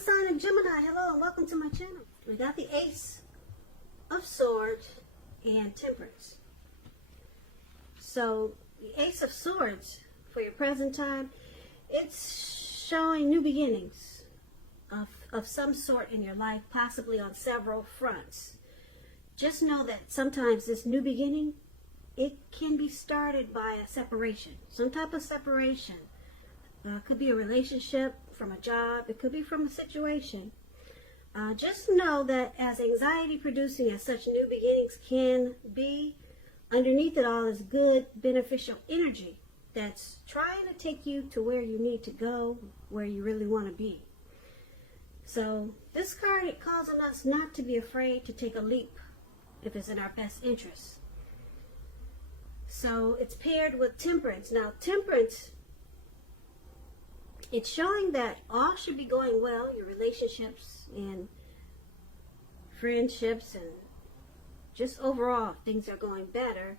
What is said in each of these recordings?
sign of Gemini. Hello and welcome to my channel. We got the Ace of Swords and Temperance. So the Ace of Swords for your present time, it's showing new beginnings of some sort in your life, possibly on several fronts. Just know that sometimes this new beginning, it can be started by a separation, some type of separation. Could be a relationship, from a job, it could be from a situation. Just know that as anxiety producing as such new beginnings can be, underneath it all is good, beneficial energy that's trying to take you to where you need to go, where you really want to be. So this card, it calls on us not to be afraid to take a leap if it's in our best interest. So it's paired with Temperance. Now Temperance, it's showing that all should be going well, your relationships and friendships and just overall things are going better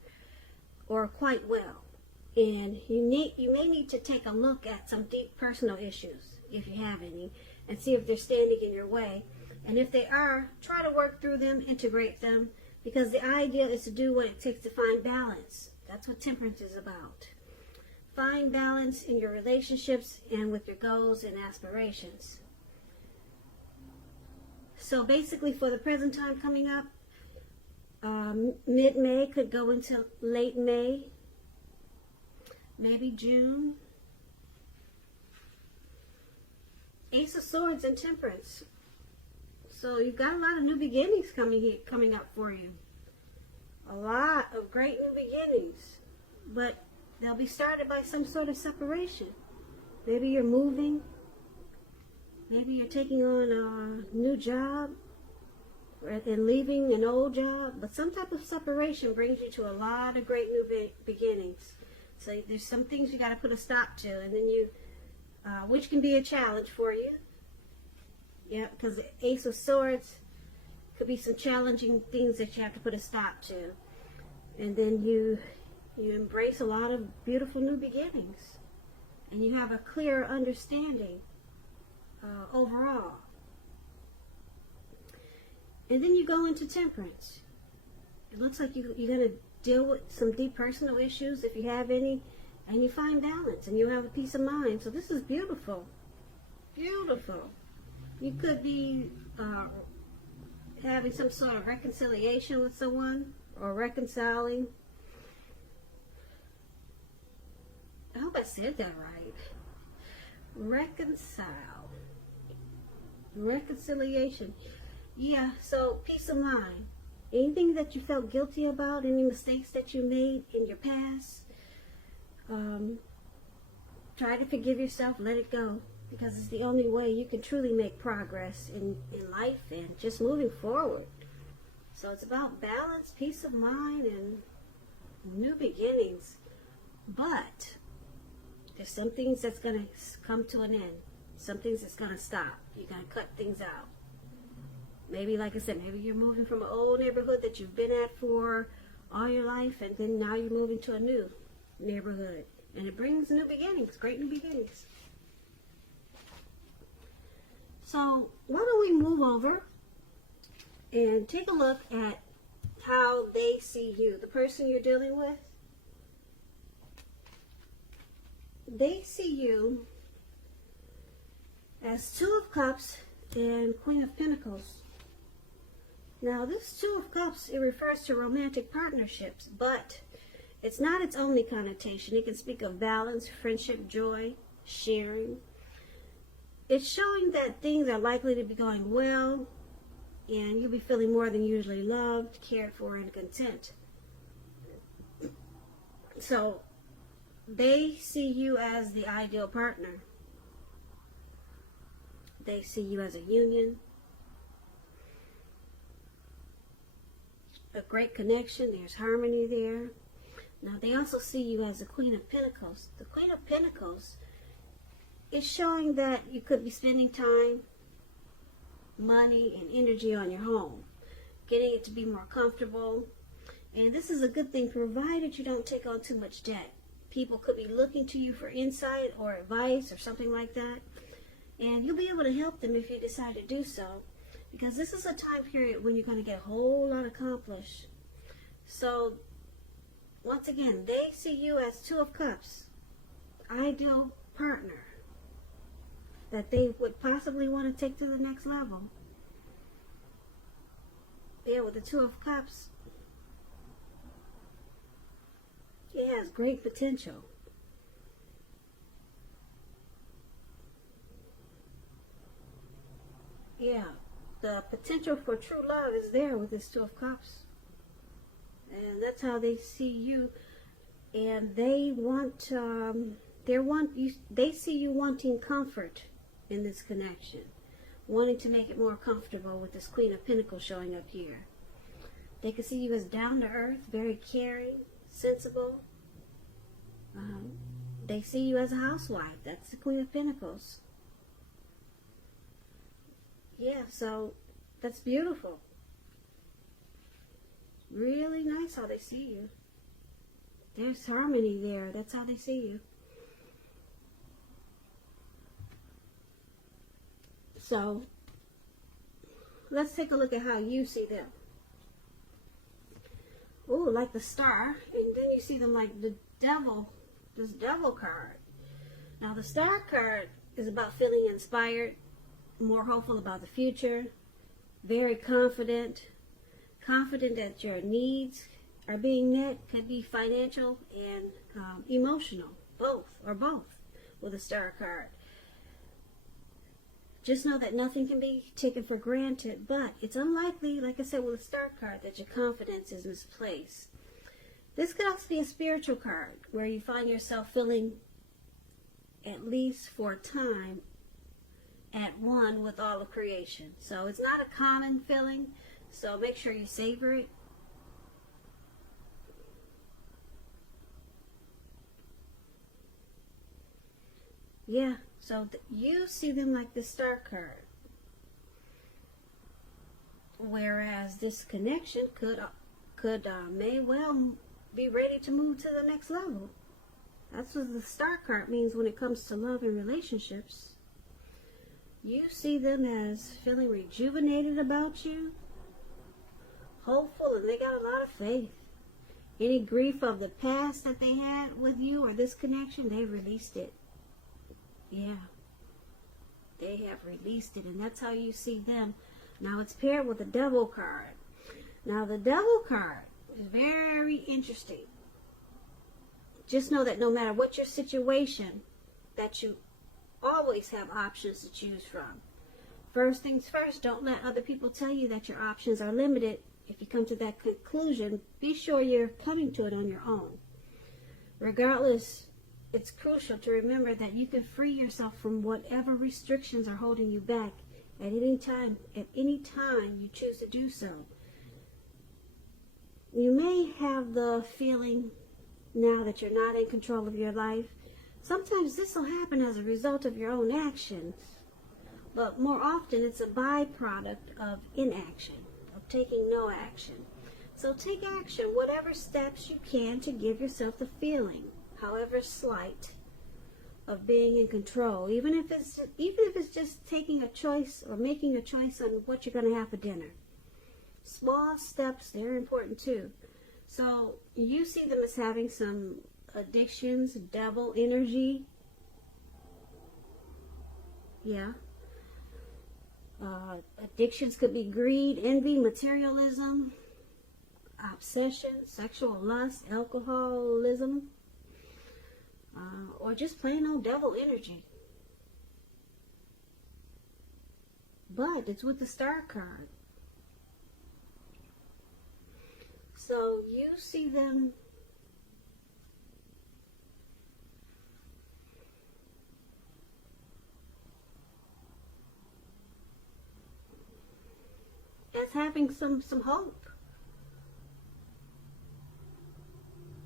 or quite well. And you may need to take a look at some deep personal issues, if you have any, and see if they're standing in your way. And if they are, try to work through them, integrate them, because the idea is to do what it takes to find balance. That's what Temperance is about. Find balance in your relationships and with your goals and aspirations. So basically for the present time coming up, mid-May could go into late May, maybe June. Ace of Swords and Temperance. So you've got a lot of new beginnings coming up for you. A lot of great new beginnings. But they'll be started by some sort of separation. Maybe you're moving. Maybe you're taking on a new job and leaving an old job. But some type of separation brings you to a lot of great new beginnings. So there's some things you got to put a stop to. And then which can be a challenge for you. Yeah, because the Ace of Swords could be some challenging things that you have to put a stop to. And then you embrace a lot of beautiful new beginnings, and you have a clearer understanding overall. And then you go into Temperance. It looks like you're going to deal with some deep personal issues, if you have any, and you find balance, and you have a peace of mind. So this is beautiful. Beautiful. You could be having some sort of reconciliation with someone, or reconciling. I hope I said that right. Reconcile. Reconciliation. Yeah, so peace of mind. Anything that you felt guilty about, any mistakes that you made in your past, try to forgive yourself, let it go. Because it's the only way you can truly make progress in life and just moving forward. So it's about balance, peace of mind, and new beginnings. But there's some things that's going to come to an end. Some things that's going to stop. You're going to cut things out. Maybe, like I said, maybe you're moving from an old neighborhood that you've been at for all your life, and then now you're moving to a new neighborhood. And it brings new beginnings, great new beginnings. So why don't we move over and take a look at how they see you, the person you're dealing with. They see you as Two of Cups and Queen of Pentacles. Now this Two of Cups, it refers to romantic partnerships, but it's not its only connotation. It can speak of balance, friendship, joy, sharing. It's showing that things are likely to be going well, and you'll be feeling more than usually loved, cared for, and content. So they see you as the ideal partner. They see you as a union, a great connection. There's harmony there. Now they also see you as the Queen of Pentacles. The Queen of Pentacles is showing that you could be spending time, money, and energy on your home, getting it to be more comfortable. And this is a good thing, provided you don't take on too much debt. People could be looking to you for insight or advice or something like that. And you'll be able to help them if you decide to do so. Because this is a time period when you're going to get a whole lot accomplished. So, once again, they see you as Two of Cups. Ideal partner that they would possibly want to take to the next level. Yeah, with the Two of Cups, it has great potential. Yeah, the potential for true love is there with this Two of Cups. And that's how they see you. And they want, they see you wanting comfort in this connection. Wanting to make it more comfortable with this Queen of Pentacles showing up here. They can see you as down to earth, very caring, sensible. They see you as a housewife. That's the Queen of Pentacles. Yeah, so that's beautiful. Really nice how they see you. There's harmony there. That's how they see you. So, let's take a look at how you see them. Ooh, like the Star. And then you see them like the Devil. This Devil card. Now, the Star card is about feeling inspired, more hopeful about the future, very confident. Confident that your needs are being met. Could be financial and emotional. Both, with a Star card. Just know that nothing can be taken for granted, but it's unlikely, like I said, with a Star card, that your confidence is misplaced. This could also be a spiritual card, where you find yourself feeling, at least for a time, at one with all of creation. So it's not a common feeling, so make sure you savor it. Yeah, so you see them like the Star card. Whereas this connection may well be ready to move to the next level. That's what the Star card means when it comes to love and relationships. You see them as feeling rejuvenated about you, hopeful, and they got a lot of faith. Any grief of the past that they had with you or this connection, they released it. Yeah, they have released it, and that's how you see them. Now it's paired with the Devil card. Now the Devil card is very interesting. Just know that no matter what your situation, that you always have options to choose from. First things first, don't let other people tell you that your options are limited. If you come to that conclusion, be sure you're coming to it on your own. Regardless, it's crucial to remember that you can free yourself from whatever restrictions are holding you back at any time you choose to do so. You may have the feeling now that you're not in control of your life. Sometimes this will happen as a result of your own actions, but more often it's a byproduct of inaction, of taking no action. So take action, whatever steps you can, to give yourself the feeling, however slight, of being in control. Even if it's just taking a choice or making a choice on what you're going to have for dinner. Small steps, they're important too. So you see them as having some addictions, devil energy. Yeah. Addictions could be greed, envy, materialism, obsession, sexual lust, alcoholism, or just plain old devil energy. But it's with the Star card. So you see them as having some hope.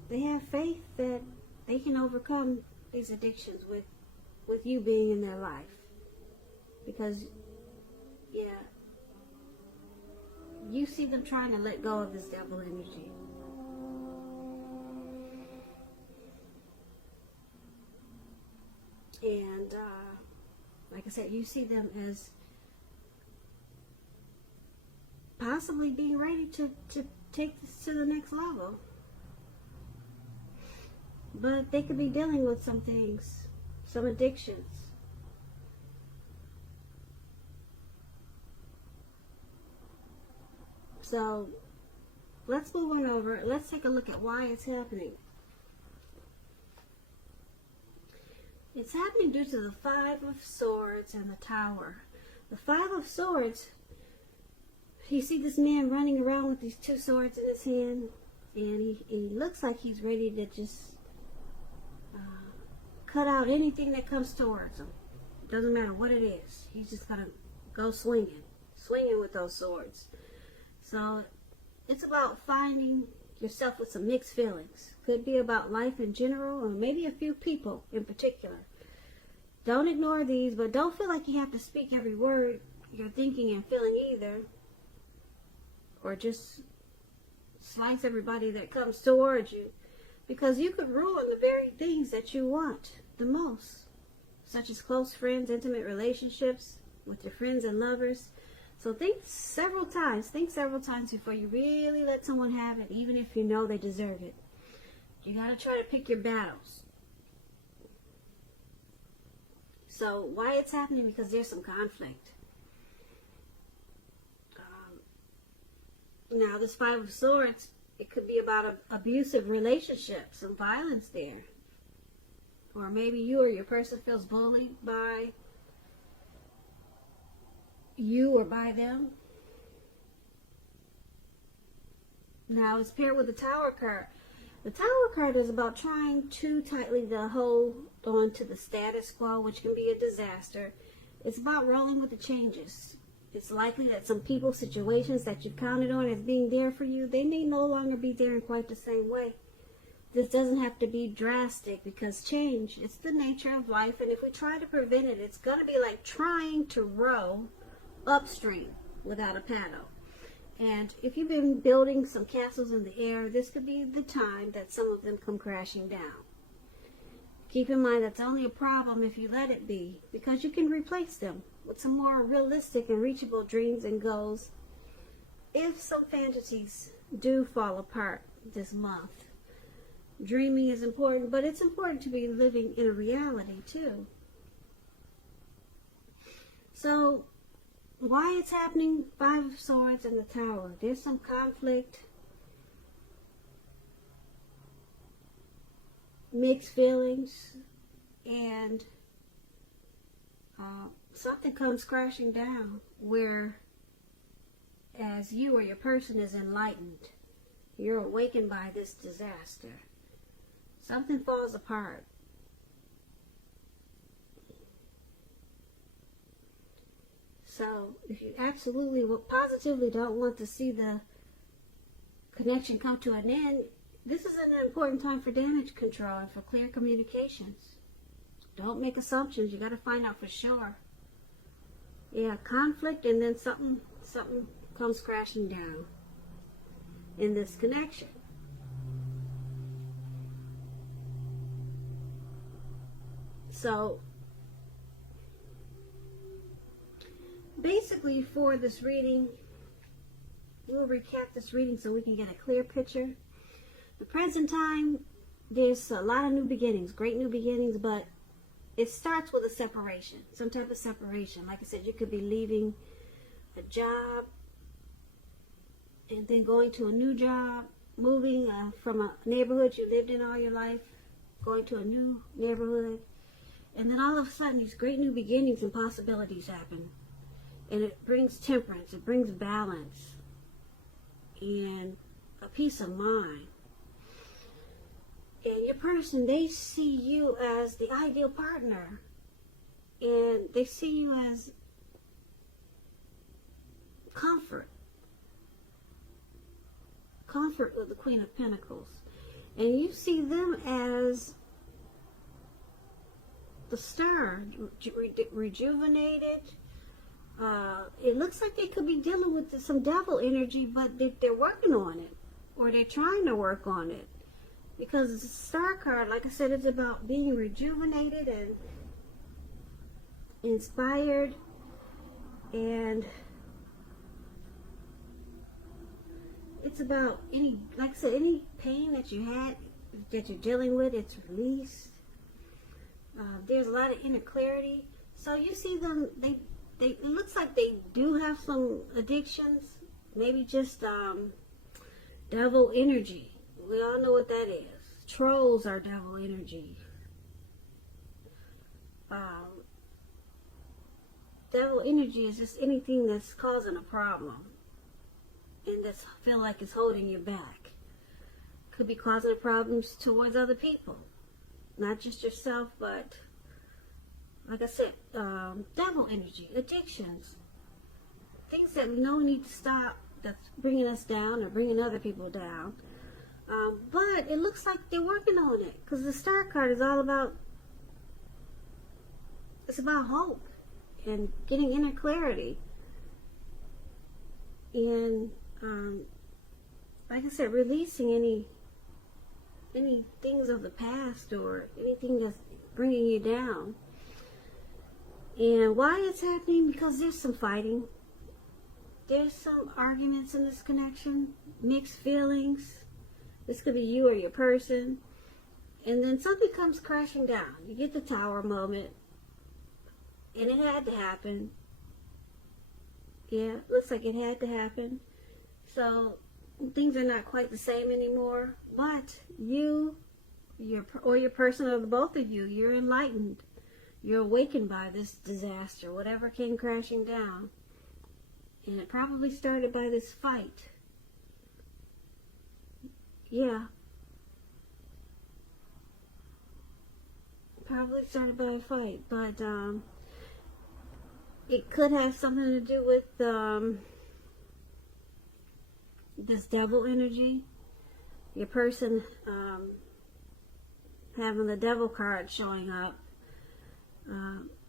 They have faith that they can overcome these addictions with you being in their life. Because, yeah, you see them trying to let go of this devil energy. And, like I said, you see them as possibly being ready to take this to the next level. But they could be dealing with some things, some addictions. So let's move on over. Let's take a look at why it's happening. It's happening due to the Five of Swords and the Tower. The Five of Swords, you see this man running around with these two swords in his hand, and he looks like he's ready to just cut out anything that comes towards him. Doesn't matter what it is. He's just gonna go swinging with those swords. So it's about finding yourself with some mixed feelings. Could be about life in general, or maybe a few people in particular. Don't ignore these, but don't feel like you have to speak every word you're thinking and feeling either. Or just slice everybody that comes towards you. Because you could ruin the very things that you want the most. Such as close friends, intimate relationships with your friends and lovers. So think several times before you really let someone have it, even if you know they deserve it. You got to try to pick your battles. So why it's happening? Because there's some conflict. Now this Five of Swords, it could be about an abusive relationship, some violence there. Or maybe you or your person feels bullied by you or by them. Now it's paired with the Tower card. The Tower card is about trying too tightly to hold on to the status quo, which can be a disaster. It's about rolling with the changes. It's likely that some people, situations that you've counted on as being there for you, they may no longer be there in quite the same way. This doesn't have to be drastic, because change, it's the nature of life, and if we try to prevent it, it's going to be like trying to row upstream without a paddle. And if you've been building some castles in the air, this could be the time that some of them come crashing down. Keep in mind that's only a problem if you let it be, because you can replace them with some more realistic and reachable dreams and goals if some fantasies do fall apart this month. Dreaming is important, but it's important to be living in a reality too. So why it's happening? Five of Swords and the Tower. There's some conflict, mixed feelings, and something comes crashing down where, as you or your person is enlightened, you're awakened by this disaster. Something falls apart. So if you absolutely, positively don't want to see the connection come to an end, this is an important time for damage control and for clear communications. Don't make assumptions. You got to find out for sure. Yeah, conflict, and then something comes crashing down in this connection. So basically, for this reading, we'll recap this reading so we can get a clear picture. The present time, there's a lot of new beginnings, great new beginnings, but it starts with a separation, some type of separation. Like I said, you could be leaving a job and then going to a new job, moving from a neighborhood you lived in all your life, going to a new neighborhood, and then all of a sudden these great new beginnings and possibilities happen. And it brings temperance, it brings balance, and a peace of mind. And your person, they see you as the ideal partner. And they see you as comfort. Comfort with the Queen of Pentacles. And you see them as the star, rejuvenated. It looks like they could be dealing with some devil energy, but they're working on it. Or they're trying to work on it. Because the star card, like I said, it's about being rejuvenated inspired, and it's about any, like I said, any pain that you had, that you're dealing with, it's released. There's a lot of inner clarity. So you see them, it looks like they do have some addictions, maybe just devil energy. We all know what that is. Trolls are devil energy. Devil energy is just anything that's causing a problem and that's feel like it's holding you back. Could be causing problems towards other people, not just yourself, but like I said, devil energy, addictions, things that we know need to stop, that's bringing us down or bringing other people down. But it looks like they're working on it, because the Star card is all about, it's about hope and getting inner clarity. And like I said, releasing any things of the past or anything that's bringing you down. And why it's happening? Because there's some fighting. There's some arguments in this connection, mixed feelings. This could be you or your person. And then something comes crashing down. You get the Tower moment. And it had to happen. Yeah, looks like it had to happen. So things are not quite the same anymore. But you, your person, or the both of you, you're enlightened. You're awakened by this disaster, whatever came crashing down. And it probably started by this fight. Yeah. Probably started by a fight, but it could have something to do with this devil energy. Your person having the devil card showing up.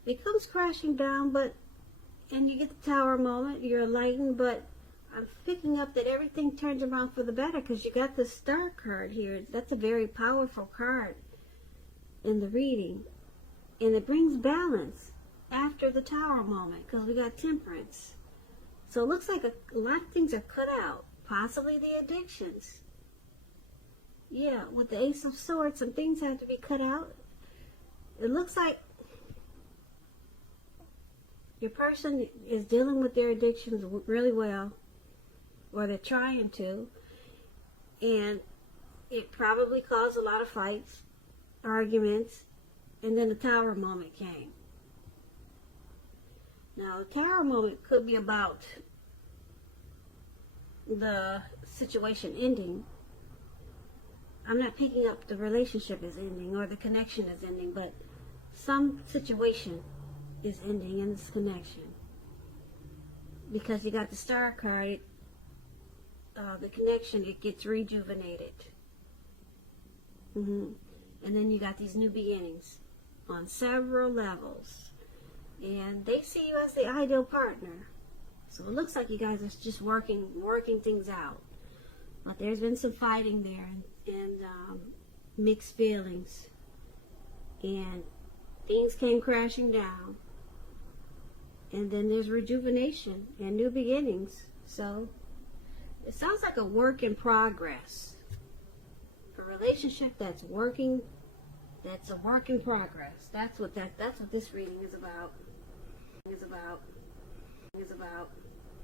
It comes crashing down, and you get the Tower moment, you're enlightened, but I'm picking up that everything turns around for the better, because you got the Star card here. That's a very powerful card in the reading, and it brings balance after the Tower moment, because we got Temperance. So it looks like a lot of things are cut out, possibly the addictions. Yeah, with the Ace of Swords, some things have to be cut out. It looks like your person is dealing with their addictions really well, or they're trying to, and it probably caused a lot of fights, arguments, and then the Tower moment came. Now, the Tower moment could be about the situation ending. I'm not picking up the relationship is ending or the connection is ending, but some situation is ending in this connection. Because you got the Star card, the connection, it gets rejuvenated. And then you got these new beginnings on several levels. And they see you as the ideal partner. So it looks like you guys are just working things out. But there's been some fighting there and mixed feelings. And things came crashing down. And then there's rejuvenation and new beginnings. So it sounds like a work in progress. A relationship that's working, that's a work in progress. That's what this reading is about.